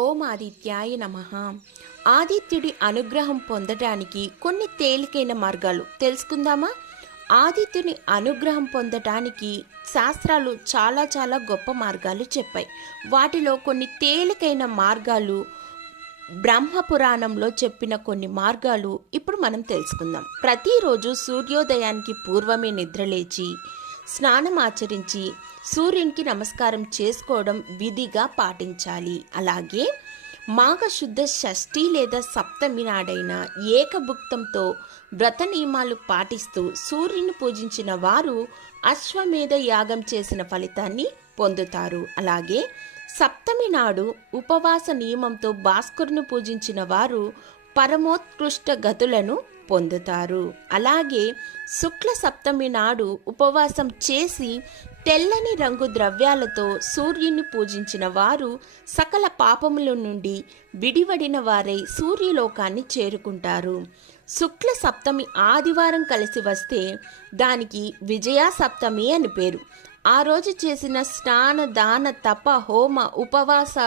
ఓం ఆదిత్యాయ నమ. ఆదిత్యుడి అనుగ్రహం పొందటానికి కొన్ని తేలికైన మార్గాలు తెలుసుకుందామా? ఆదిత్యుని అనుగ్రహం పొందటానికి శాస్త్రాలు చాలా చాలా గొప్ప మార్గాలు చెప్పాయి. వాటిలో కొన్ని తేలికైన మార్గాలు బ్రహ్మ పురాణంలో చెప్పిన కొన్ని మార్గాలు ఇప్పుడు మనం తెలుసుకుందాం. ప్రతిరోజు సూర్యోదయానికి పూర్వమే నిద్రలేచి స్నానం ఆచరించి సూర్యునికి నమస్కారం చేసుకోవడం విధిగా పాటించాలి. అలాగే మాఘశుద్ధ షష్ఠి లేదా సప్తమి నాడైన ఏకభుక్తంతో వ్రత నియమాలు పాటిస్తూ సూర్యుని పూజించిన వారు అశ్వమేధ యాగం చేసిన ఫలితాన్ని పొందుతారు. అలాగే సప్తమి నాడు ఉపవాస నియమంతో భాస్కరును పూజించిన వారు పరమోత్కృష్ట గతులను పొందుతారు. అలాగే శుక్ల సప్తమి నాడు ఉపవాసం చేసి తెల్లని రంగు ద్రవ్యాలతో సూర్యుని పూజించిన వారు సకల పాపముల నుండి విడివడిన వారై సూర్యలోకాన్ని చేరుకుంటారు. శుక్ల సప్తమి ఆదివారం కలిసి వస్తే దానికి విజయా సప్తమి అని పేరు. ఆ రోజు చేసిన స్నాన దాన తప హోమ ఉపవాస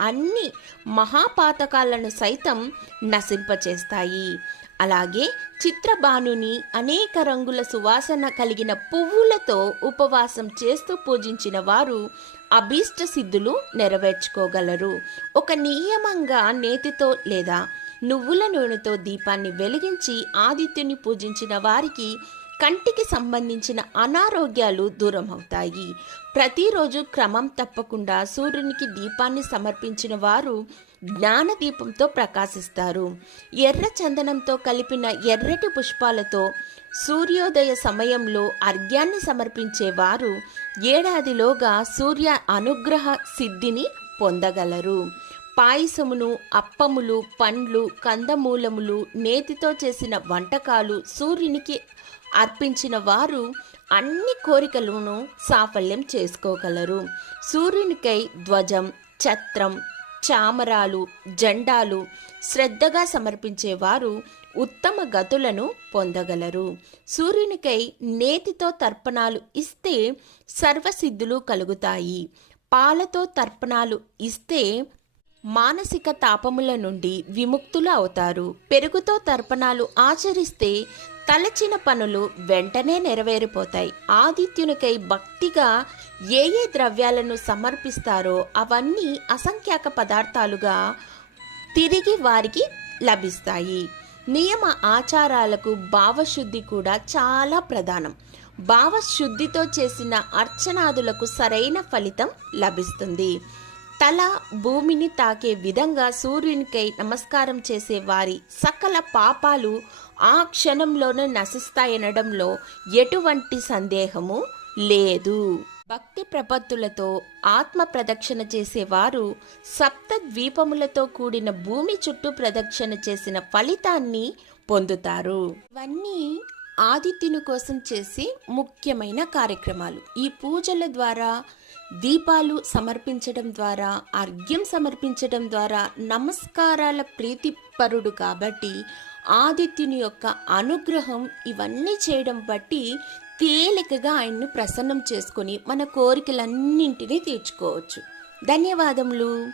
అన్ని మహాపాతకాలను సైతం నశింపచేస్తాయి. అలాగే చిత్రబానుని అనేక రంగుల సువాసన కలిగిన పువ్వులతో ఉపవాసం చేస్తూ పూజించిన వారు అభీష్ట సిద్ధులు నెరవేర్చుకోగలరు. ఒక నియమంగా నేతితో లేదా నువ్వుల నూనెతో దీపాన్ని వెలిగించి ఆదిత్యుని పూజించిన వారికి కంటికి సంబంధించిన అనారోగ్యాలు దూరం అవుతాయి ప్రతిరోజు క్రమం తప్పకుండా సూర్యునికి దీపాన్ని సమర్పించిన వారు జ్ఞాన దీపంతో ప్రకాశిస్తారు. ఎర్ర చందనంతో కలిపిన ఎర్రటి పుష్పాలతో సూర్యోదయ సమయంలో అర్ఘ్యాన్ని సమర్పించేవారు ఏడాదిలోగా సూర్య అనుగ్రహ సిద్ధిని పొందగలరు. పాయసమును అప్పములు పండ్లు కందమూలములు నేతితో చేసిన వంటకాలు సూర్యునికి అర్పించిన వారు అన్ని కోరికలను సాఫల్యం చేసుకోగలరు. సూర్యునికై ధ్వజం ఛత్రం చామరాలు జెండాలు శ్రద్ధగా సమర్పించేవారు ఉత్తమ గతులను పొందగలరు. సూర్యునికై నేతితో తర్పణాలు ఇస్తే సర్వసిద్ధులు కలుగుతాయి. పాలతో తర్పణాలు ఇస్తే మానసిక తాపముల నుండి విముక్తులు అవుతారు. పెరుగుతో తర్పణాలు ఆచరిస్తే తలచిన పనులు వెంటనే నెరవేరిపోతాయి. ఆదిత్యునికై భక్తిగా ఏ ఏ ద్రవ్యాలను సమర్పిస్తారో అవన్నీ అసంఖ్యాక పదార్థాలుగా తిరిగి వారికి లభిస్తాయి. నియమ ఆచారాలకు భావశుద్ధి కూడా చాలా ప్రధానం. భావశుద్ధితో చేసిన అర్చనాదులకు సరైన ఫలితం లభిస్తుంది. తల భూమిని తాకే విధంగా సూర్యునికై నమస్కారం చేసే వారి సకల పాపాలు ఆ క్షణంలోనే నశిస్తాయనడంలో ఎటువంటి సందేహము లేదు. భక్తి ప్రపత్తులతో ఆత్మ ప్రదక్షిణ చేసేవారు సప్త ద్వీపములతో కూడిన భూమి చుట్టూ ప్రదక్షిణ చేసిన ఫలితాన్ని పొందుతారు. ఇవన్నీ ఆదిత్యుని కోసం చేసే ముఖ్యమైన కార్యక్రమాలు. ఈ పూజల ద్వారా దీపాలు సమర్పించడం ద్వారా అర్ఘ్యం సమర్పించడం ద్వారా నమస్కారాల ప్రీతిపరుడు కాబట్టి ఆదిత్యుని యొక్క అనుగ్రహం ఇవన్నీ చేయడం బట్టి తేలికగా ఆయన్ను ప్రసన్నం చేసుకొని మన కోరికలన్నింటినీ తీర్చుకోవచ్చు. ధన్యవాదములు.